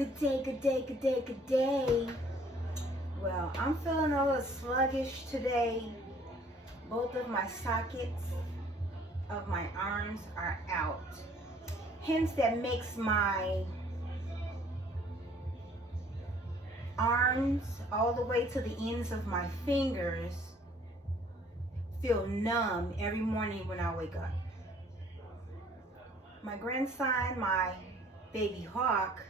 Good day, good day, good day, good day. Well, I'm feeling a little sluggish today. Both of my sockets of my arms are out. Hence, that makes my arms all the way to the ends of my fingers feel numb every morning when I wake up. My grandson, my baby hawk,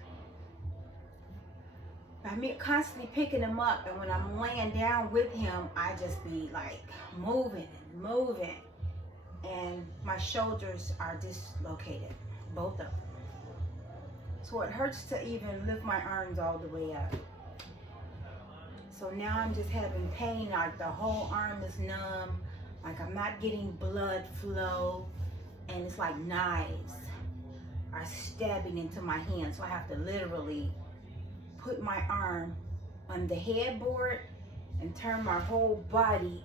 I'm constantly picking him up, and when I'm laying down with him, I just be like moving and moving, and my shoulders are dislocated, both of them. So it hurts to even lift my arms all the way up. So now I'm just having pain, like the whole arm is numb, like I'm not getting blood flow, and it's like knives are stabbing into my hand. So I have to literally put my arm on the headboard and turn my whole body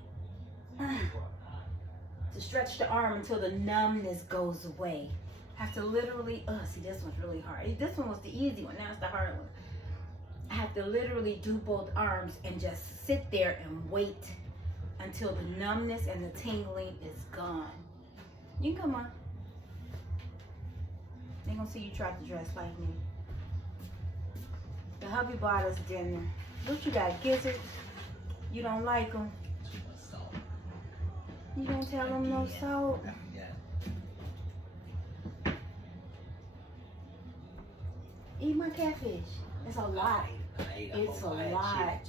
to stretch the arm until the numbness goes away. I have to literally, see, this one's really hard. This one was the easy one, now it's the hard one. I have to literally do both arms and just sit there and wait until the numbness and the tingling is gone. You can come on. They're gonna see you try to dress like me. The hubby bought us dinner. What you got, gizzards? You don't like them? You don't tell them no salt? Eat my catfish. It's a lot. It's a lot.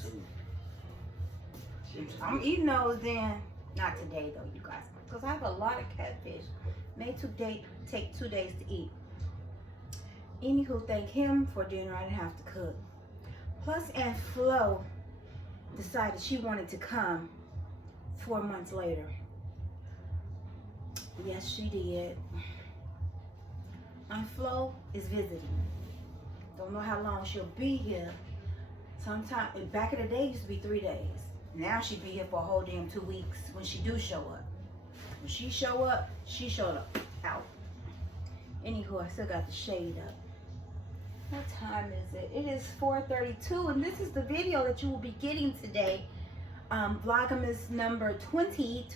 I'm eating those then. Not today though, you guys. Because I have a lot of catfish. May take 2 days to eat. Anywho, thank him for dinner. I didn't have to cook. Plus, Aunt Flo decided she wanted to come 4 months later. Yes, she did. Aunt Flo is visiting. Don't know how long she'll be here. Sometime back in the day, it used to be 3 days. Now she'd be here for a whole damn 2 weeks when she do show up. When she show up, she showed up out. Anywho, I still got the shade up. What time is it? It is 4:32, and this is the video that you will be getting today. Vlogmas number 20.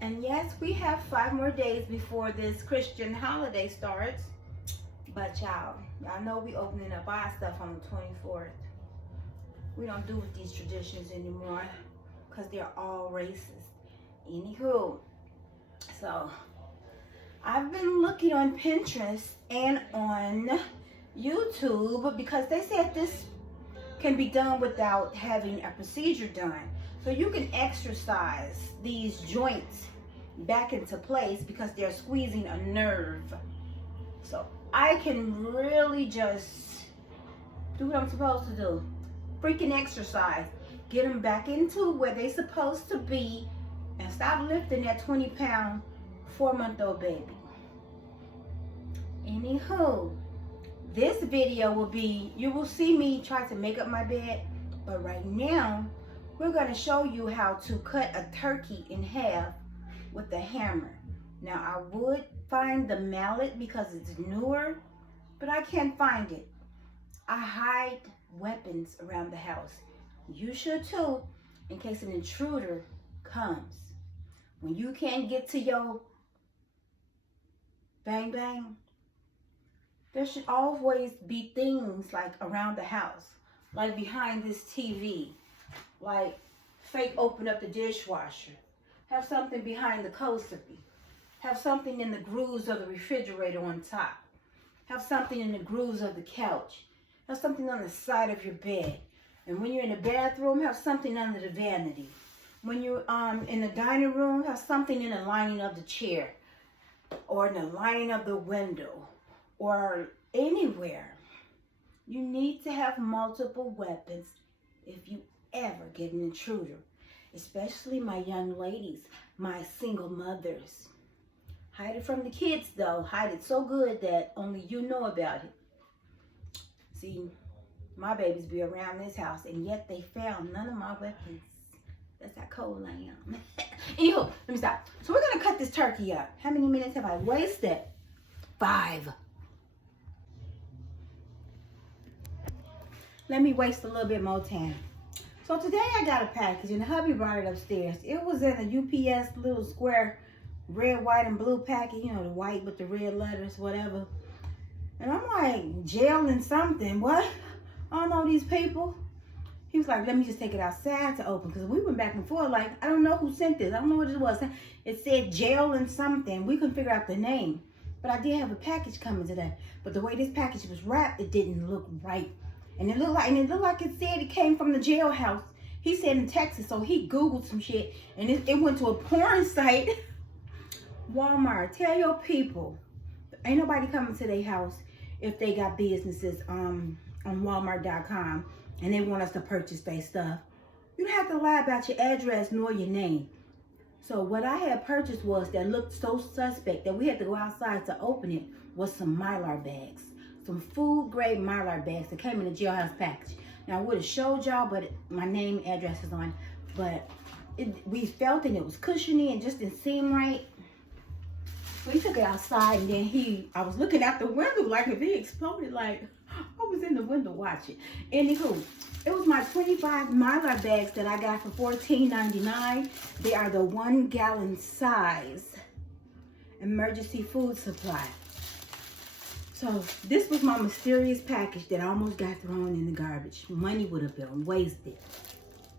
And yes, we have 5 more days before this Christian holiday starts. But y'all know we opening up our stuff on the 24th. We don't do with these traditions anymore because they're all racist. Anywho, so I've been looking on Pinterest and on YouTube because they said this can be done without having a procedure done. So you can exercise these joints back into place because they're squeezing a nerve. So I can really just do what I'm supposed to do. Freaking exercise. Get them back into where they're supposed to be and stop lifting that 20-pound 4-month-old baby. Anywho, this video will be, you will see me try to make up my bed, but right now, we're gonna show you how to cut a turkey in half with a hammer. Now, I would find the mallet because it's newer, but I can't find it. I hide weapons around the house. You should too, in case an intruder comes. When you can't get to your bang bang, there should always be things like around the house, like behind this TV, like fake open up the dishwasher, have something behind the coaster, have something in the grooves of the refrigerator on top, have something in the grooves of the couch, have something on the side of your bed, and when you're in the bathroom, have something under the vanity. When you're in the dining room, have something in the lining of the chair, or in the lining of the window, or anywhere. You need to have multiple weapons if you ever get an intruder, especially my young ladies, my single mothers. Hide it from the kids though. Hide it so good that only you know about it. See, my babies be around this house and yet they found none of my weapons. That's how cold I am. Anywho, let me stop. So we're gonna cut this turkey up. How many minutes have I wasted? 5. let me waste a little bit more time. So today I got a package and the hubby brought it upstairs. It was in a UPS little square red, white, and blue packet. You know, the white with the red letters, whatever. And I'm like, gel and something. What? I don't know these people. He was like, let me just take it outside to open. Because we went back and forth like, I don't know who sent this. I don't know what it was. It said gel and something. We couldn't figure out the name. But I did have a package coming today. But the way this package was wrapped, it didn't look right. And it looked like it said it came from the jailhouse. He said in Texas, so he Googled some shit. And it went to a porn site. Walmart, tell your people, ain't nobody coming to their house if they got businesses on Walmart.com and they want us to purchase their stuff. You don't have to lie about your address nor your name. So what I had purchased was that looked so suspect that we had to go outside to open it was some Mylar bags. Some food grade Mylar bags that came in a jailhouse package. Now I would have showed y'all, but my name and address is on. But we felt it was cushiony and just didn't seem right. We took it outside and then I was looking out the window like if he exploded, like I was in the window watching. Anywho, it was my 25 Mylar bags that I got for $14.99. They are the 1 gallon size emergency food supply. So this was my mysterious package that almost got thrown in the garbage. Money would have been wasted.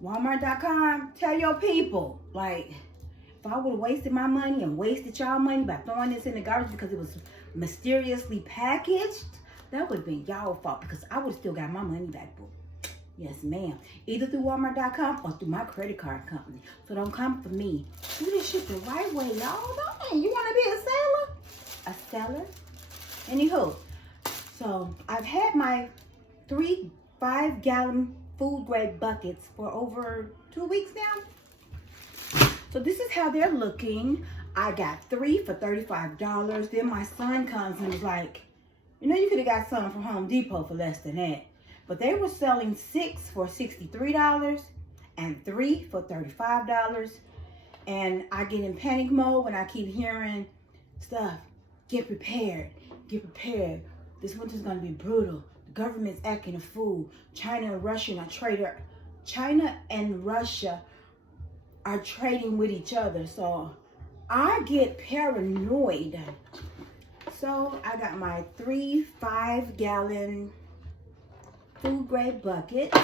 Walmart.com, tell your people, like, if I would have wasted my money and wasted y'all money by throwing this in the garbage because it was mysteriously packaged, that would have been y'all fault because I would have still got my money back, boo. Yes, ma'am. Either through Walmart.com or through my credit card company. So don't come for me. Do this shit the right way, y'all. Don't. You want to be a seller? A seller? Anywho, so I've had my 3 5-gallon food grade buckets for over 2 weeks now. So this is how they're looking. I got 3 for $35. Then my son comes and was like, you know, you could have got some from Home Depot for less than that. But they were selling 6 for $63 and 3 for $35. And I get in panic mode when I keep hearing stuff. Get prepared. Get prepared. This winter's gonna be brutal. The government's acting a fool. China and Russia are trading with each other. So I get paranoid. So I got my 3 5-gallon food grade buckets.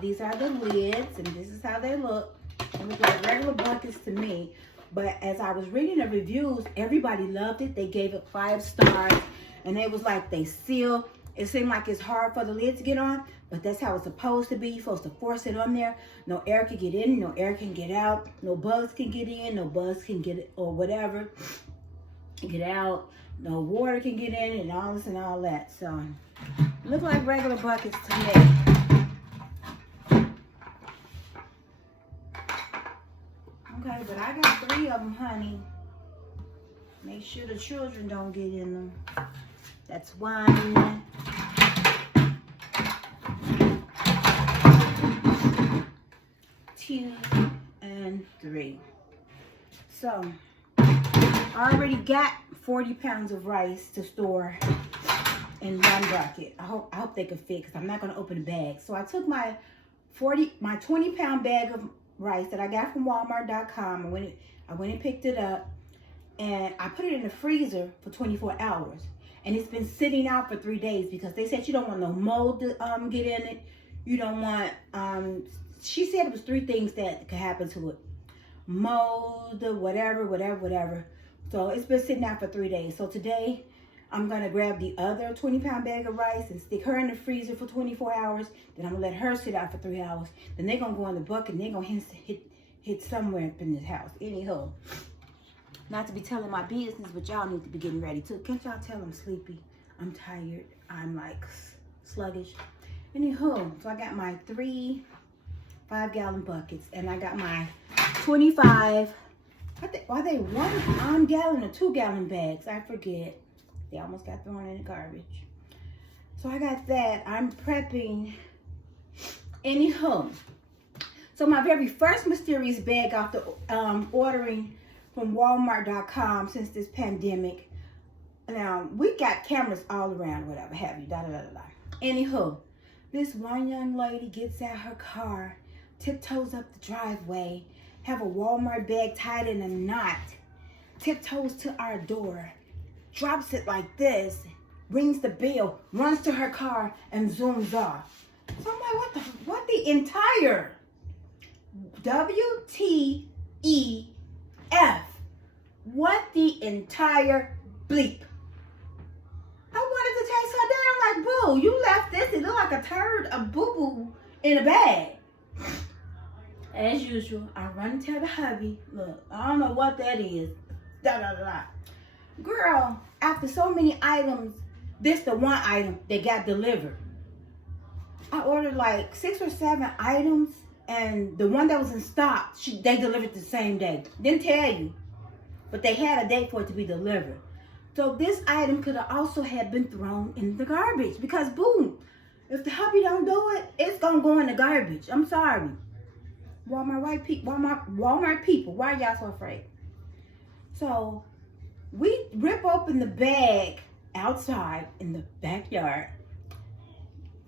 These are the lids and this is how they look. They look like regular buckets to me. But as I was reading the reviews, everybody loved it. They gave it 5 stars. And it was like they seal. It seemed like it's hard for the lid to get on. But that's how it's supposed to be. You're supposed to force it on there. No air can get in. No air can get out. No bugs can get in. No bugs can get it or whatever. Get out. No water can get in and all this and all that. So, look like regular buckets to me. Okay, but I got 3 of them, honey. Make sure the children don't get in them. That's 1. 2 and 3. So, I already got 40 pounds of rice to store in 1 bucket. I hope they can fit because I'm not going to open the bag. So I took my 20-pound bag of rice that I got from Walmart.com. I went and picked it up and I put it in the freezer for 24 hours. And it's been sitting out for 3 days because they said you don't want no mold to get in it. You don't want, she said it was 3 things that could happen to it. Mold, whatever. So it's been sitting out for 3 days. So today I'm going to grab the other 20-pound bag of rice and stick her in the freezer for 24 hours. Then I'm going to let her sit out for 3 hours. Then they're going to go in the bucket and they're going to hit somewhere up in this house. Anyhow, not to be telling my business, but y'all need to be getting ready too. Can't y'all tell I'm sleepy? I'm tired. I'm like sluggish. Anywho, so I got my 3 5-gallon buckets and I got my 25. Are they 1 gallon or 2-gallon bags? I forget. They almost got thrown in the garbage. So I got that. I'm prepping. Anywho, so my very first mysterious bag after ordering from Walmart.com since this pandemic. Now, we got cameras all around, whatever have you, Anywho, This one young lady gets out her car, tiptoes up the driveway, have a Walmart bag tied in a knot, tiptoes to our door, drops it like this, rings the bell, runs to her car, and zooms off. So I'm like, what the entire WTEF? What the entire bleep? I wanted to chase her down like, boo, you left this. It looked like a turd of boo-boo in a bag. As usual, I run to the hubby. Look, I don't know what that is. Da da da. Girl, after so many items, this the one item that got delivered. I ordered like 6 or 7 items, and the one that was in stock, they delivered the same day. Didn't tell you, but they had a date for it to be delivered. So this item could have also had been thrown in the garbage because, boom, if the hubby don't do it, it's gonna go in the garbage. I'm sorry, Walmart people, why are y'all so afraid? So we rip open the bag outside in the backyard,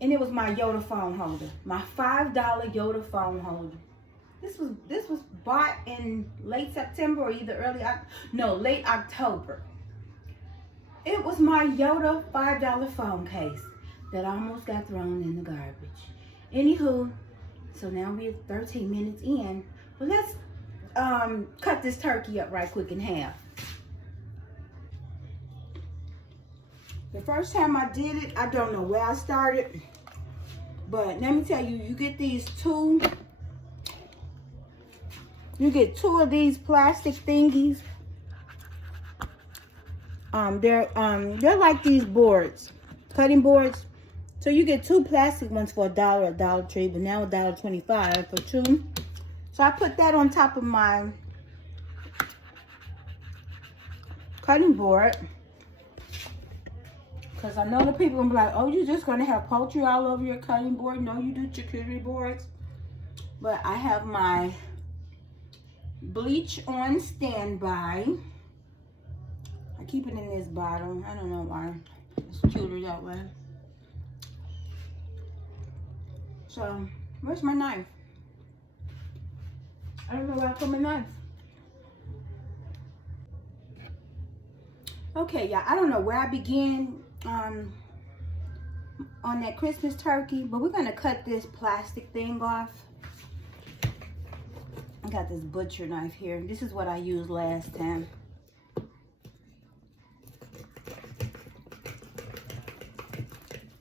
and it was my Yoda phone holder, my $5 Yoda phone holder. This was bought in late September or either late October. It was my Yoda $5 phone case that almost got thrown in the garbage. Anywho, so now we're 13 minutes in. But let's cut this turkey up right quick in half. The first time I did it, I don't know where I started. But let me tell you, you get two of these plastic thingies. They're like these boards, cutting boards. So you get 2 plastic ones for $1 at Dollar Tree, but now $1.25 for 2. So I put that on top of my cutting board, because I know the people will be like, oh, you're just gonna have poultry all over your cutting board. No, you do charcuterie boards. But I have my bleach on standby. I keep it in this bottle. I don't know why. It's cuter that way. So, where's my knife? I don't know where I put my knife. Okay, y'all. I don't know where I began on that Christmas turkey, but we're gonna cut this plastic thing off. I got this butcher knife here. This is what I used last time.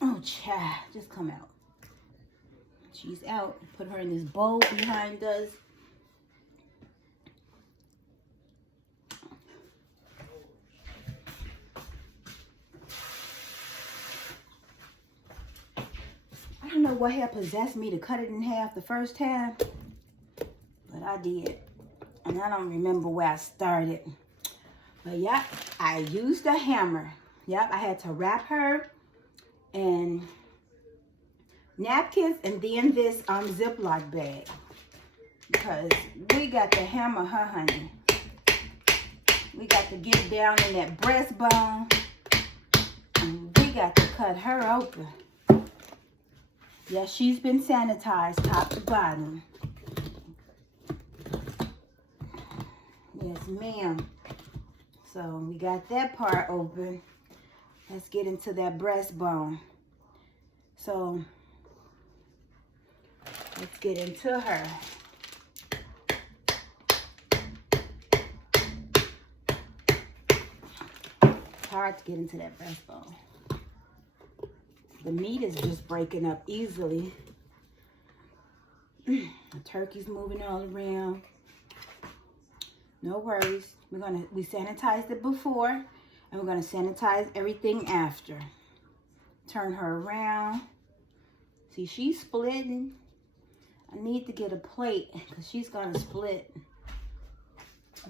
Oh, child, just come out. She's out. Put her in this bowl behind us. I don't know what had possessed me to cut it in half the first time, but I did. And I don't remember where I started. But yep, I used a hammer. Yep, I had to wrap her in napkins and then this Ziploc bag, because we got to hammer her, honey. We got to get down in that breastbone, and we got to cut her open. Yes, she's been sanitized top to bottom. Yes, ma'am. So we got that part open. Let's get into that breastbone. So let's get into her. It's hard to get into that breastbone. The meat is just breaking up easily. The turkey's moving all around. No worries. We sanitized it before, and we're gonna sanitize everything after. Turn her around. See, she's splitting. I need to get a plate because she's gonna split.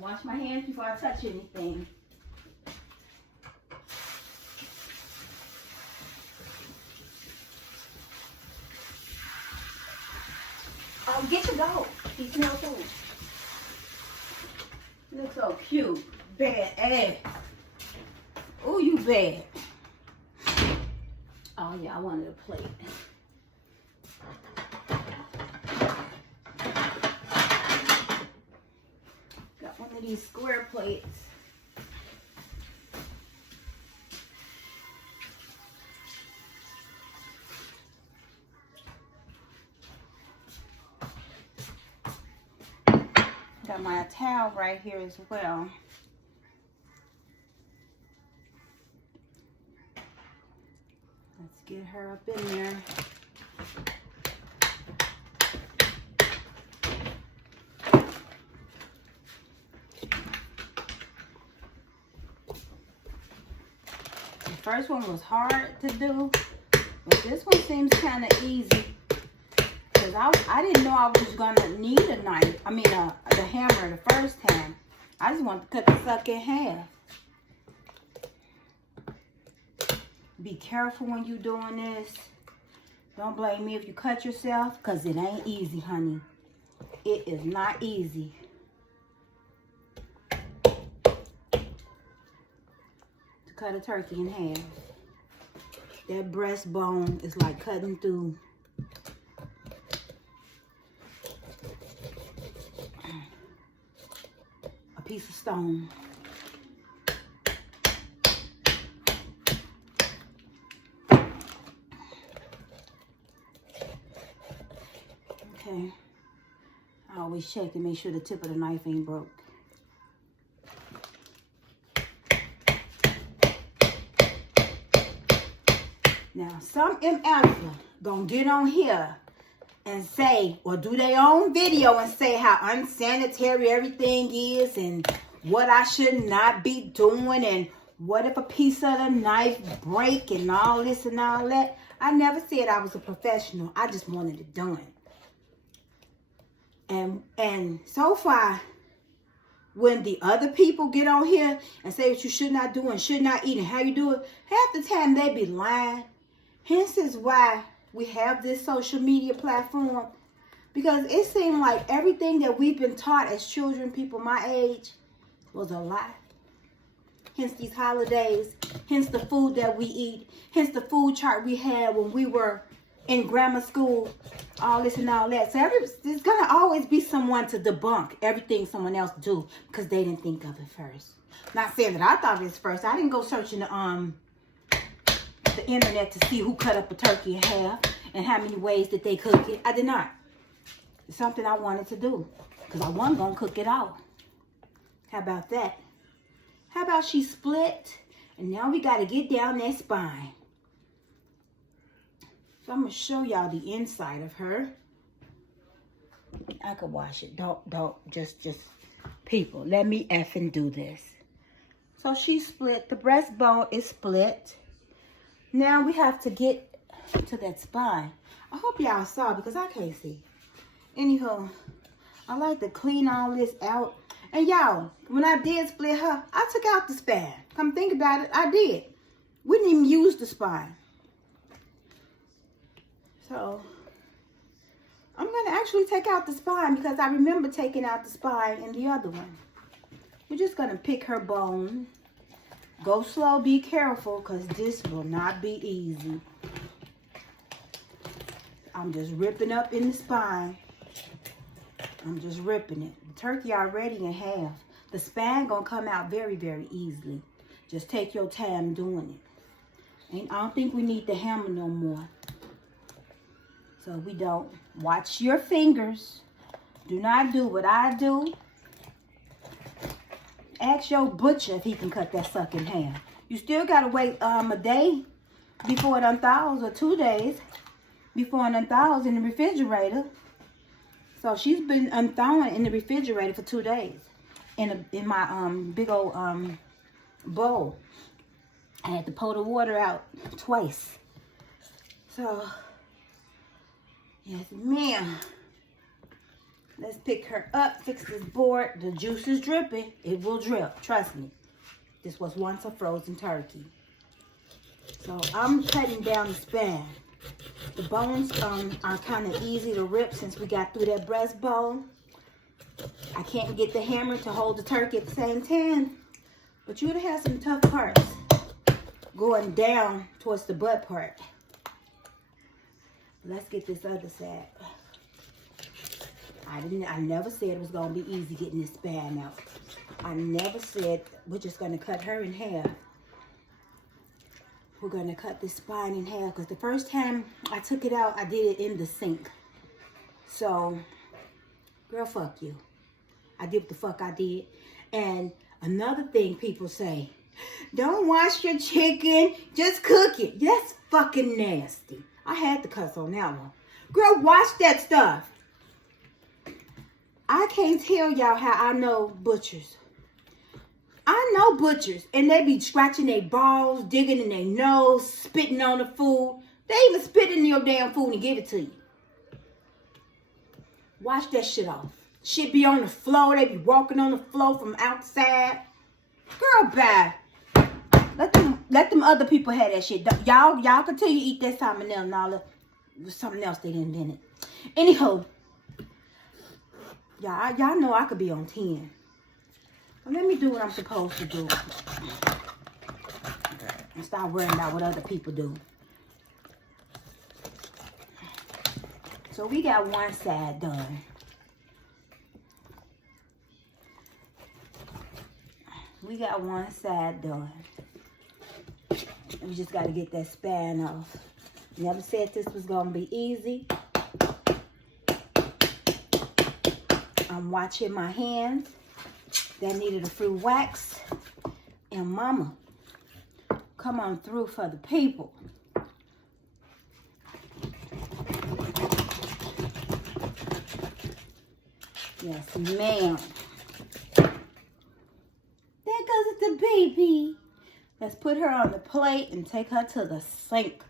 Wash my hands before I touch anything. Oh, get your dog. He smells so. You look so cute. Bad ass. Oh, you bad. Oh, yeah, I wanted a plate. of these square plates. Got my towel right here as well. Let's get her up in there. The first one was hard to do, but this one seems kind of easy. Because I didn't know I was going to need a knife. I mean, the hammer the first time. I just wanted to cut the sucker in half. Be careful when you're doing this. Don't blame me if you cut yourself, because it ain't easy, honey. It is not easy. To cut a turkey in half. That breastbone is like cutting through a piece of stone. Okay. I always check to make sure the tip of the knife ain't broke. Now, some MFs gonna get on here and say, or do their own video and say how unsanitary everything is and what I should not be doing and what if a piece of the knife break and all this and all that. I never said I was a professional. I just wanted it done. And so far, when the other people get on here and say what you should not do and should not eat and how you do it, half the time they be lying. Hence is why we have this social media platform, because it seemed like everything that we've been taught as children, people my age, was a lie. Hence these holidays, hence the food that we eat, hence the food chart we had when we were in grammar school, all this and all that. So there's going to always be someone to debunk everything someone else do because they didn't think of it first. Not saying that I thought of it first. I didn't go searching the internet to see who cut up a turkey in half and how many ways that they cook it. I did not. It's something I wanted to do because I wasn't going to cook it all. How about that? How about she split and now we got to get down that spine. So I'm going to show y'all the inside of her. I could wash it. Don't, just people, let me effing do this. So she split. The breastbone is split. Now we have to get to that spine. I hope y'all saw because I can't see. Anyhow, I like to clean all this out. And y'all, when I did split her, I took out the spine. Come think about it, I did. We didn't even use the spine. So, I'm going to actually take out the spine because I remember taking out the spine in the other one. We're just going to pick her bone. Go slow, be careful, because this will not be easy. I'm just ripping up in the spine. I'm just ripping it. The turkey already in half. The spine going to come out very, very easily. Just take your time doing it. And I don't think we need the hammer no more. So we don't. Watch your fingers. Do not do what I do. Ask your butcher if he can cut that sucker in half. You still got to wait a day before it unthaws, or 2 days before it unthaws in the refrigerator. So she's been unthawing in the refrigerator for 2 days in my big old bowl. I had to pour the water out twice. So, yes, ma'am. Let's pick her up, fix this board. The juice is dripping. It will drip, trust me. This was once a frozen turkey. So I'm cutting down the spine. The bones are kind of easy to rip since we got through that breastbone. I can't get the hammer to hold the turkey at the same time. But you'd have some tough parts going down towards the butt part. Let's get this other side. I never said it was gonna be easy getting this spine out. I never said we're just going to cut her in half. We're going to cut this spine in half because the first time I took it out, I did it in the sink. So, girl, fuck you. I did what the fuck I did. And another thing people say, don't wash your chicken, just cook it. That's fucking nasty. I had to cuss on that one. Girl, wash that stuff. I can't tell y'all how I know butchers. I know butchers, and they be scratching their balls, digging in their nose, spitting on the food. They even spit in your damn food and give it to you. Wash that shit off. Shit be on the floor. They be walking on the floor from outside. Girl, bye. Let them other people have that shit. Y'all continue to eat that salmonella and all that. Something else they invented. Anyhow, y'all know I could be on 10. Let me do what I'm supposed to do. And stop worrying about what other people do. So we got one side done. We got one side done. We just got to get that span off. Never said this was going to be easy. I'm watching my hands. That needed a free wax. And mama, come on through for the people. Yes, ma'am. There goes the baby. Let's put her on the plate and take her to the sink.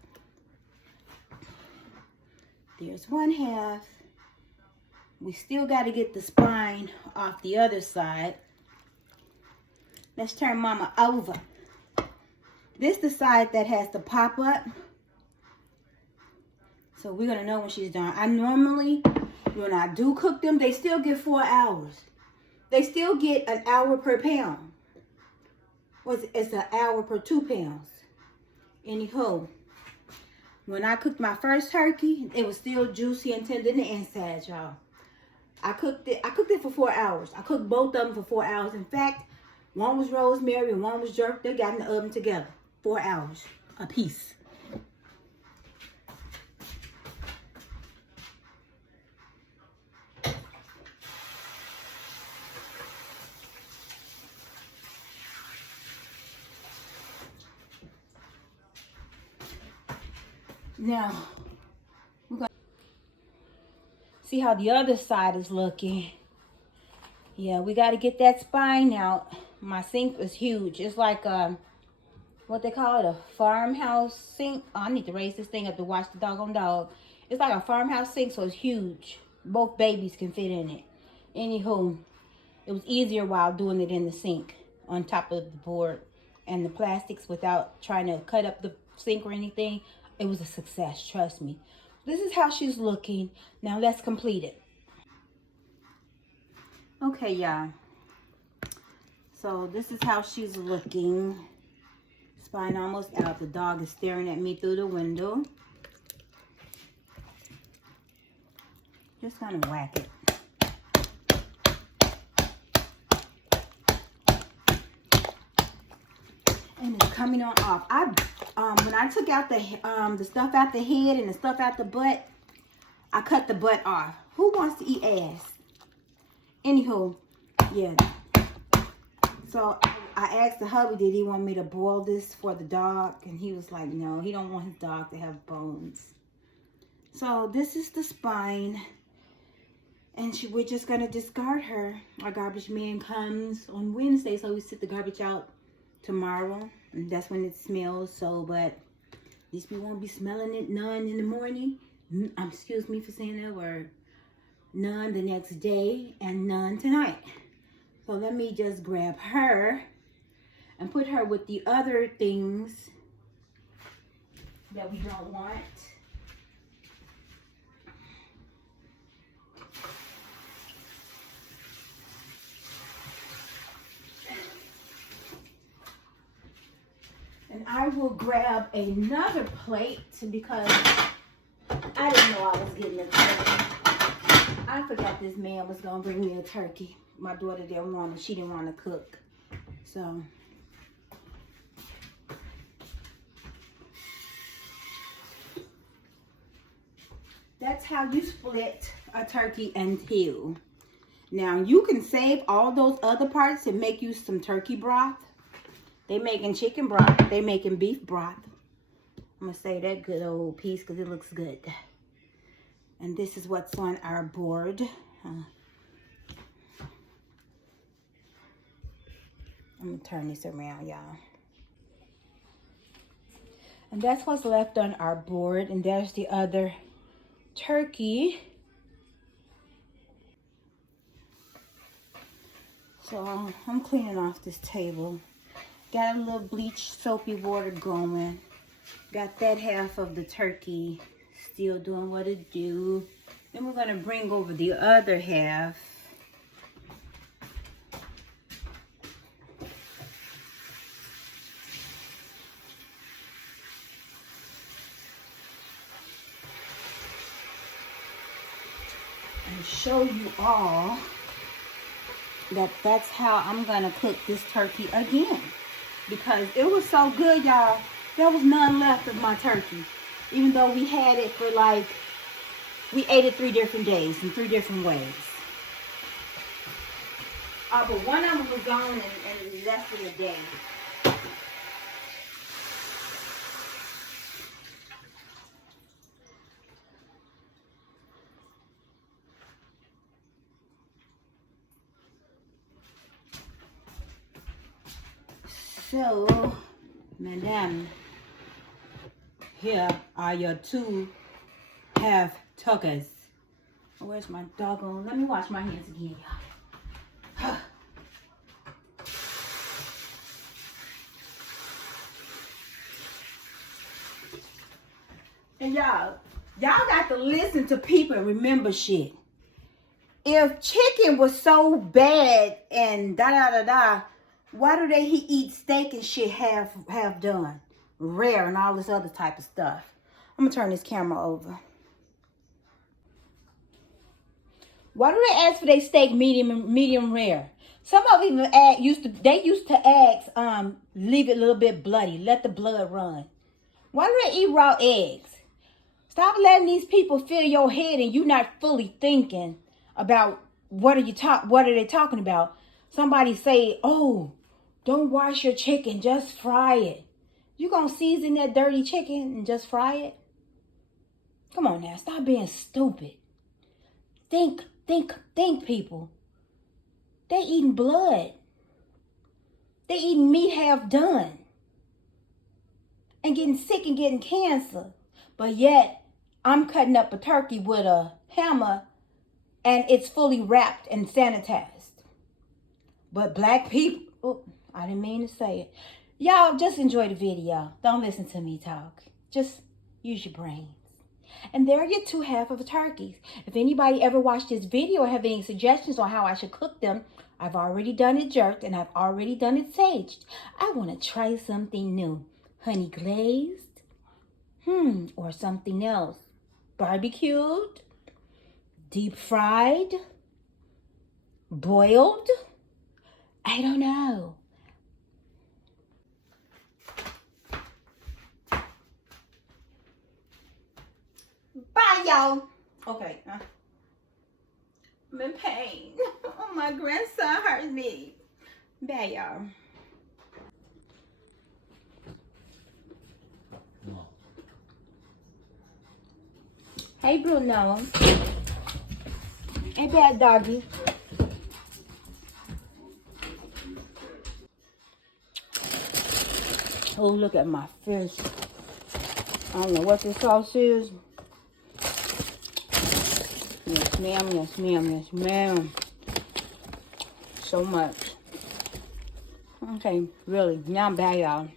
There's one half. We still got to get the spine off the other side. Let's turn mama over. This is the side that has the pop up. So we're going to know when she's done. I normally, when I do cook them, they still get 4 hours. They still get an hour per pound. It's an hour per 2 pounds. Anyhow, when I cooked my first turkey, it was still juicy and tender in the inside, y'all. I cooked it for 4 hours. I cooked both of them for 4 hours. In fact, one was rosemary and one was jerk. They got in the oven together. 4 hours a piece. Now, we're going to see how the other side is looking. Yeah, we got to get that spine out. My sink is huge. It's like what they call it, a farmhouse sink. Oh, I need to raise this thing up to watch the doggone dog. It's like a farmhouse sink, so it's huge. Both babies can fit in it. Anywho, it was easier while doing it in the sink on top of the board and the plastics without trying to cut up the sink or anything. It was a success, trust me. This is how she's looking. Now let's complete it. Okay, y'all. So this is how she's looking. Spine almost out. The dog is staring at me through the window. Just gonna whack it. And it's coming on off. When I took out the stuff out the head and the stuff out the butt, I cut the butt off. Who wants to eat ass? Anywho, yeah. So I asked the hubby, did he want me to boil this for the dog? And he was like, no, he don't want his dog to have bones. So this is the spine. And we're just going to discard her. Our garbage man comes on Wednesday, so we sit the garbage out tomorrow. And that's when it smells. So, but at least we won't be smelling it none in the morning. Excuse me for saying that word. None the next day and none tonight. So let me just grab her and put her with the other things that we don't want. And I will grab another plate because I didn't know I was getting a turkey. I forgot this man was going to bring me a turkey. my daughter didn't want to, she didn't want to cook. So that's how you split a turkey in two. Now you can save all those other parts and make you some turkey broth. They making chicken broth. They making beef broth. I'm gonna save that good old piece because it looks good. And this is what's on our board. I'm gonna turn this around, y'all. And that's what's left on our board. And there's the other turkey. So I'm cleaning off this table. Got a little bleach soapy water going. Got that half of the turkey still doing what it do. Then we're gonna bring over the other half. And show you all that that's how I'm gonna cook this turkey again, because it was so good, y'all. There was none left of my turkey, even though we had it for like, we ate it 3 different days in 3 different ways. But one of them was gone and less than a day. So, madame, here are your 2 half tuckers. Where's my doggone? Let me wash my hands again, y'all. And y'all got to listen to people and remember shit. If chicken was so bad and da-da-da-da, why do they eat steak and shit half done? Rare and all this other type of stuff. I'm going to turn this camera over. Why do they ask for their steak medium rare? Some of them even used to ask, leave it a little bit bloody. Let the blood run. Why do they eat raw eggs? Stop letting these people fill your head and you not fully thinking about what are they talking about. Somebody say, oh, don't wash your chicken, just fry it. You gonna season that dirty chicken and just fry it? Come on now, stop being stupid. Think, people. They eating blood. They eating meat half done. And getting sick and getting cancer. But yet, I'm cutting up a turkey with a hammer and it's fully wrapped and sanitized. But black people, oh, I didn't mean to say it. Y'all just enjoy the video. Don't listen to me talk. Just use your brains. And there are your 2 half of the turkeys. If anybody ever watched this video or have any suggestions on how I should cook them, I've already done it jerked and I've already done it saged. I want to try something new. Honey glazed? Or something else. Barbecued? Deep fried? Boiled? I don't know. Bye, y'all. Okay. I'm in pain. Oh, my grandson hurt me. Bye, y'all. Hey, Bruno. Hey, bad doggy. Oh, look at my fish. I don't know what this sauce is. Yes, ma'am, yes, ma'am, yes, ma'am. So much. Okay, really. Now I'm bad, y'all.